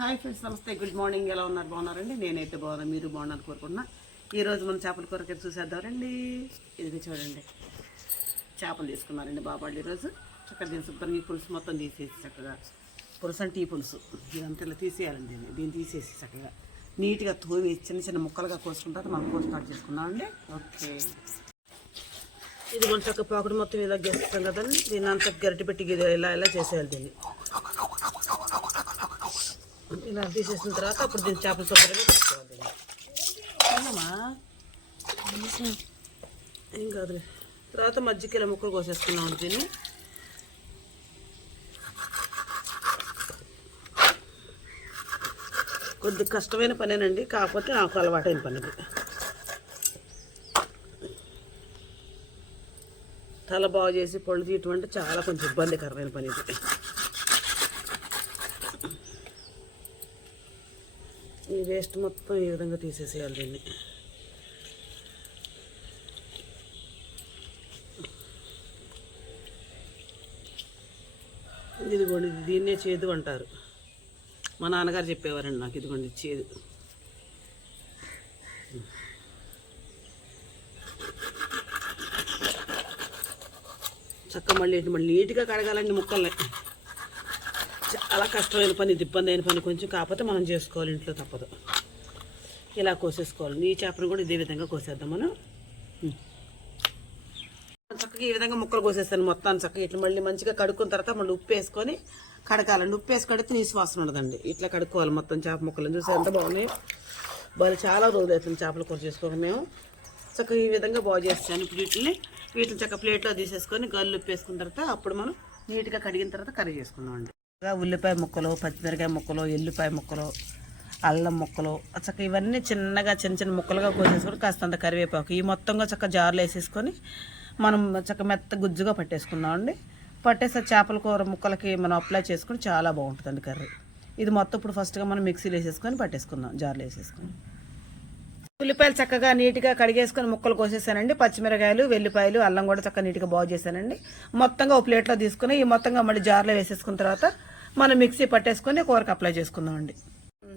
Hi friends, నమస్తే, good morning. ఎలా ఉన్నారు? బాగున్నారండి? నేనైతే బాగున్నాను, మీరు బాగున్నారు కోరుకుంటున్నా. ఈరోజు మనం చేపల కూరకి చూసేద్దామండి. ఇది చూడండి, చేపలు తీసుకున్నారండి బాబాళ్ళు ఈరోజు. చక్కగా దీని శుభ్రంగా ఈ పులుసు మొత్తం తీసేసి చక్కగా పులుసు అంటే ఈ పులుసు ఇదంతా ఇలా తీసేయాలండి. దీన్ని తీసేసి చక్కగా నీట్గా తోమి చిన్న చిన్న ముక్కలుగా కోసుకుంటారు. మనం కోసి స్టార్ట్ చేసుకున్నామండి. ఓకే, ఇది కొంచెం చక్క పాకుడు మొత్తం ఇలా గెలుస్తాం కదండి. దీన్ని అంతా గరిటె పెట్టి ఇలా ఇలా చేసేయాలి. దీన్ని ఇలా తీసేసిన తర్వాత అప్పుడు దీన్ని చేపల శుభ్రంగా కలుపుకోవాలి. ఏం కాదులే. తర్వాత మజ్జిగ ఇలా ముక్కలు కోసేసుకున్నాం. దీన్ని కొద్ది కష్టమైన పనేనండి, కాకపోతే నాకు అలవాటైన పని. తల బాగు చేసి పళ్ళు తీయటం అంటే చాలా కొంచెం ఇబ్బందికరమైన పని ఇది. ఈ వేస్ట్ మొత్తం ఈ విధంగా తీసేసేయాలి. దీన్ని ఇదిగోండి, దీన్నే చేదు అంటారు. మా నాన్నగారు చెప్పేవారండి నాకు. ఇదిగోండి చేదు. చక్క మళ్ళీ నీట్గా కడగాలండి ముక్కల్ని. చాలా కష్టమైన పని ఇది, ఇబ్బంది అయిన పని కొంచెం, కాకపోతే మనం చేసుకోవాలి, ఇంట్లో తప్పదు. ఇలా కోసేసుకోవాలి. ఈ చేపను కూడా ఇదే విధంగా కోసేద్దాం మనం. చక్కగా ఈ విధంగా ముక్కలు కోసేస్తాను మొత్తాన్ని. చక్కగా ఇట్లా మళ్ళీ మంచిగా కడుక్కున్న తర్వాత మళ్ళీ ఉప్పు వేసుకొని కడకాలండి. ఉప్పు వేసి కడితే నీసు వాసన ఉండదండి. ఇట్లా కడుక్కోవాలి మొత్తం చేప ముక్కలను. చూసి ఎంత బాగున్నాయి. వాళ్ళు చాలా రోజులు అవుతుంది చేపల కూర చేసుకోక మేము. చక్కగా ఈ విధంగా బాగు చేస్తాను. ఇప్పుడు వీటిని చక్కగా ప్లేట్లో తీసేసుకొని గల్లు ఉప్పు వేసుకున్న తర్వాత అప్పుడు మనం నీట్గా కడిగిన తర్వాత కర్రీ చేసుకున్నామండి. ఉల్లిపాయ ముక్కలు, పచ్చిమిరకాయ ముక్కలు, ఎల్లిపాయ ముక్కలు, అల్లం ముక్కలు చక్కగా ఇవన్నీ చిన్నగా చిన్న చిన్న ముక్కలుగా కోసేసుకొని కాస్తంత కరివేపాకు ఈ మొత్తంగా చక్కగా జార్లు వేసేసుకొని మనం చక్కగా మెత్త గుజ్జుగా పట్టేసుకున్నామండి. పట్టేస్తే చేపల కూర ముక్కలకి మనం అప్లై చేసుకుని చాలా బాగుంటుందండి కర్రీ. ఇది మొత్తం ఇప్పుడు ఫస్ట్గా మనం మిక్సీలో వేసేసుకొని పట్టేసుకుందాం, జార్లు వేసేసుకొని. ఉల్లిపాయలు చక్కగా నీట్గా కడిగేసుకొని ముక్కలు కోసేసానండి. పచ్చిమిరకాయలు, వెల్లిపాయలు, అల్లం కూడా చక్కగా నీట్గా బాగు చేశానండి. మొత్తంగా ఒక ప్లేట్లో తీసుకుని ఈ మొత్తంగా మళ్ళీ జార్లో వేసేసుకున్న తర్వాత మనం మిక్సీ పట్టేసుకొని కూరకు అప్లై చేసుకుందామండి.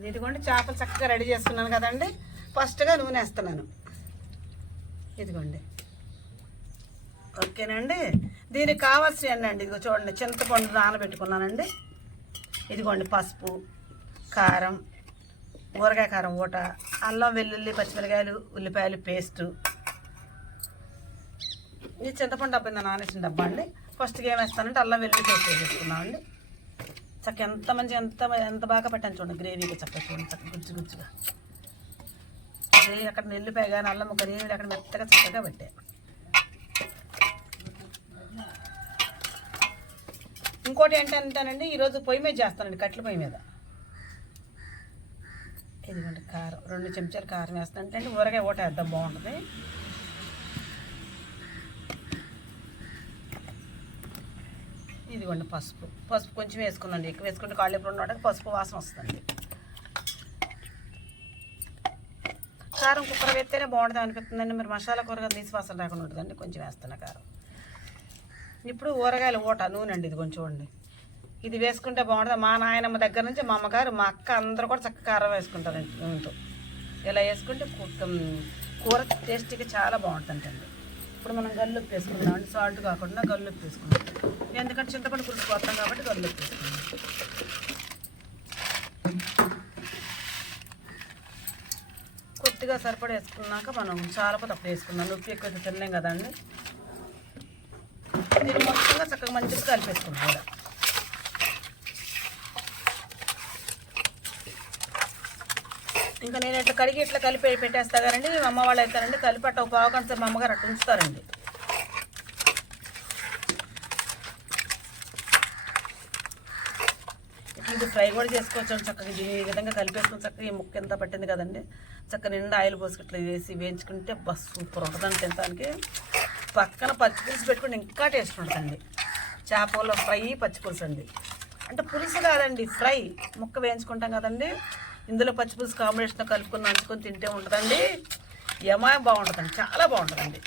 ఇదిగోండి చేపలు చక్కగా రెడీ చేసుకున్నాను కదండి. ఫస్ట్గా నూనె వేస్తున్నాను. ఇదిగోండి, ఓకేనండి. దీనికి కావాల్సినవి అండి, ఇదిగో చూడండి, చింతపండు నానబెట్టుకున్నానండి. ఇదిగోండి పసుపు, కారం, ఊరగాయ కారం ఊట, అల్లం వెల్లుల్లి పచ్చిమిరకాయలు ఉల్లిపాయలు పేస్టు, ఇది చింతపండు డబ్బా నానేసిన డబ్బా అండి. ఫస్ట్గా ఏం వేస్తానంటే అల్లం వెల్లుల్లి పేస్ట్ వేసేసుకున్నామండి. చక్క ఎంత మంచిగా ఎంత బాగా పెట్టాను చూడండి, గ్రేవీగా చక్కగా చూడండి, చక్క గుజ్జు గుజ్జుగా గ్రేవీ. అక్కడ నెల్లిపాయ కానీ అల్లం గ్రేవీలు అక్కడ మెత్తగా చక్కగా పెట్టాయి. ఇంకోటి ఏంటంటేనండి, ఈరోజు పొయ్యి మీద చేస్తానండి, కట్టెల పొయ్యి మీద. ఇదిగోండి కారం, 2 చెంచాలు కారం వేస్తానంటే అండి ఊరగాయ ఊట వేద్దాం, బాగుంటుంది. ఇదిగోండి పసుపు కొంచెం వేసుకున్నాండి. ఎక్కువ వేసుకుంటే కాళ్ళు ఎప్పుడు ఉండడానికి పసుపు వాసన వస్తుందండి. కారం కుక్కర వేస్తేనే బాగుంటుంది అనిపిస్తుందండి. మరి మసాలా కూరగా నీసు వాసన రాకుండా ఉంటుందండి, కొంచెం వేస్తున్నా కారం. ఇప్పుడు ఊరగాయల ఊట నూనె అండి, ఇది కొంచెం చూడండి. ఇది వేసుకుంటే బాగుంటుంది. మా నాయనమ్మ దగ్గర నుంచి మా అమ్మగారు, మా అక్క అందరూ కూడా చక్కగా కారం వేసుకుంటారండి నూనెతో. ఇలా వేసుకుంటే కూర టేస్టీగా చాలా బాగుంటుందండి. ఇప్పుడు మనం గల్లుప్పు వేసుకుందామండి, సాల్ట్ కాకుండా గల్లుప్పు వేసుకుందాం. ఎందుకంటే చింతపండు పులుసు పోతాం కాబట్టి గల్లుప్పు వేసుకుందాం. కొద్దిగా సరిపడా వేసుకున్నాక మనం చాలా తక్కువ వేసుకుందాం. ఉప్పు ఎక్కువ తినలేం కదండి. ఇది మొత్తంగా చక్కగా మంచిగా కలిపేసుకుంటాం. ఇలా ఇంకా నేను ఇట్లా కడిగి ఇట్లా కలిపి పెట్టేస్తా కదండి. మా అమ్మ వాళ్ళు అవుతారండి కలిపి అట్ట 1/2 గంట సేపు మా అమ్మగారు అట్లా ఉంచుతారండి. ఇది ఫ్రై కూడా చేసుకోవచ్చు చక్కగా. ఈ విధంగా కలిపేసుకుని చక్కగా ఈ ముక్క ఎంత పట్టింది కదండి, చక్కగా నిండా ఆయిల్ పోసుకు ఇట్లా వేసి వేయించుకుంటే బస్ సూపర్ ఉంటుందండి తినడానికి. పక్కన పచ్చిపులుసు పెట్టుకుని ఇంకా టేస్ట్ ఉంటుందండి. చేపల ఫ్రై పచ్చిపులుసు అండి, అంటే పులుసు కాదండి, ఫ్రై. ముక్క వేయించుకుంటాం కదండి, ఇందులో పచ్చిపులుసు కాంబినేషన్తో కలుపుకొని నంచుకొని తింటే ఉంటుందండి. యమాయం బాగుంటుందండి, చాలా బాగుంటుందండి.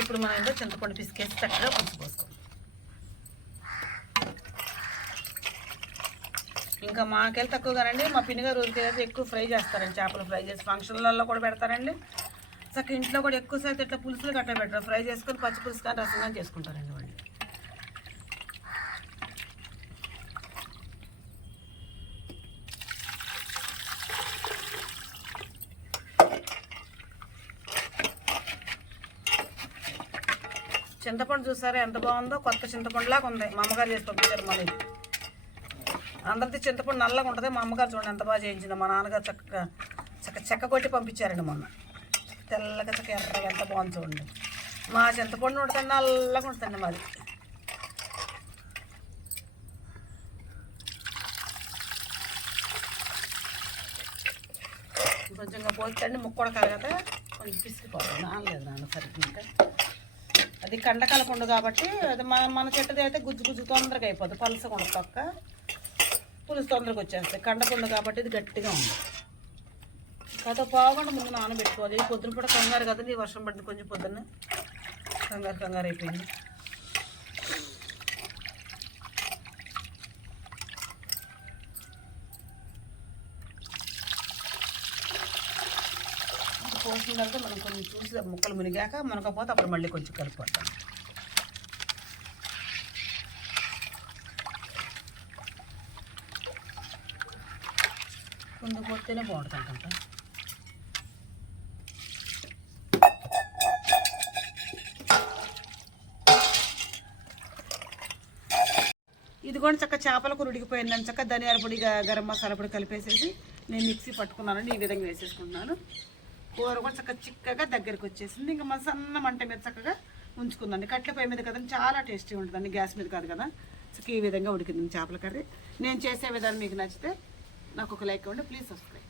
ఇప్పుడు మనం ఏంటో చింతపండు పిసికేసి చక్కగా పులుసు పోసుకోవాలి. ఇంకా మాకెళ్ళి తక్కువగానండి. మా పిన్నిగారు ఊరికైతే ఎక్కువ ఫ్రై చేస్తారండి, చేపలు ఫ్రై చేసి ఫంక్షన్లలో కూడా పెడతారండి. చక్క ఇంట్లో కూడా ఎక్కువసేపు ఇట్లా పులుసులు గట్ట పెట్టారు, ఫ్రై చేసుకొని పచ్చి పులుసు కానీ రసం కానీ చేసుకుంటారండి వాళ్ళు. చింతపండు చూసారా ఎంత బాగుందో, కొత్త చింతపండులాగా ఉంది. మా అమ్మగారు చేసి పంపించారు. మళ్ళీ అందరిది చింతపండు నల్లగా ఉంటుంది, మా అమ్మగారు చూడండి ఎంత బాగా చేయించింది. మా నాన్నగారు చక్కగా చెక్క కొట్టి పంపించారండి మొన్న. తెల్లగా చక్క ఎర్రగా ఎంత బాగుంది చూడండి. మా చింతపండు ఉంటుంది నల్లగా ఉంటుందండి మాది. కొంచెంగా పోతండి ముక్క కూడా కదా, కొంచెం పిసికిపోతుంది. నానలేదు నాన్న సరిగ్గా. ఇంకా అది కండకలపండు కాబట్టి అది మన చెట్టుది అయితే గుజ్జు తొందరగా అయిపోతుంది, పలుసగా ఉండదు. తొక్క పులుసు తొందరగా వచ్చేస్తాయి. కండపండు కాబట్టి ఇది గట్టిగా ఉంది. కాదు పావుగంట ముందు నానబెట్టుకోవాలి. పొద్దున కూడా కంగారు కదండి, వర్షం పడింది కొంచెం పొద్దున్న, కంగారు అయిపోయింది. పోసిన తర్వాత మనం కొంచెం చూసి ముక్కలు మునిగాక మునకపోతే అప్పుడు మళ్ళీ కొంచెం కలుపుకుంటాం. కొంచెం పోతేనే బాగుంటుంది అనుకుంటా. ఇది కూడా చక్క చేపల కూర ఉడికిపోయిందని చక్క ధనియాల పొడి గరం మసాలా పొడి కలిపేసేసి నేను మిక్సీ పట్టుకున్నానండి. ఈ విధంగా వేసేసుకుంటున్నాను. కూర కూడా చక్కగా చిక్కగా దగ్గరికి వచ్చేసింది. ఇంకా మన సన్న మంట మీద చక్కగా ఉంచుకుందండి. కట్ల పొయ్యి మీద కదండి, చాలా టేస్టీ ఉంటుందండి, గ్యాస్ మీద కాదు కదా. చక్క ఈ విధంగా ఉడికింది చేపల కర్రీ. నేను చేసే విధానం మీకు నచ్చితే నాకు ఒక లైక్ ఇవ్వండి. Please subscribe.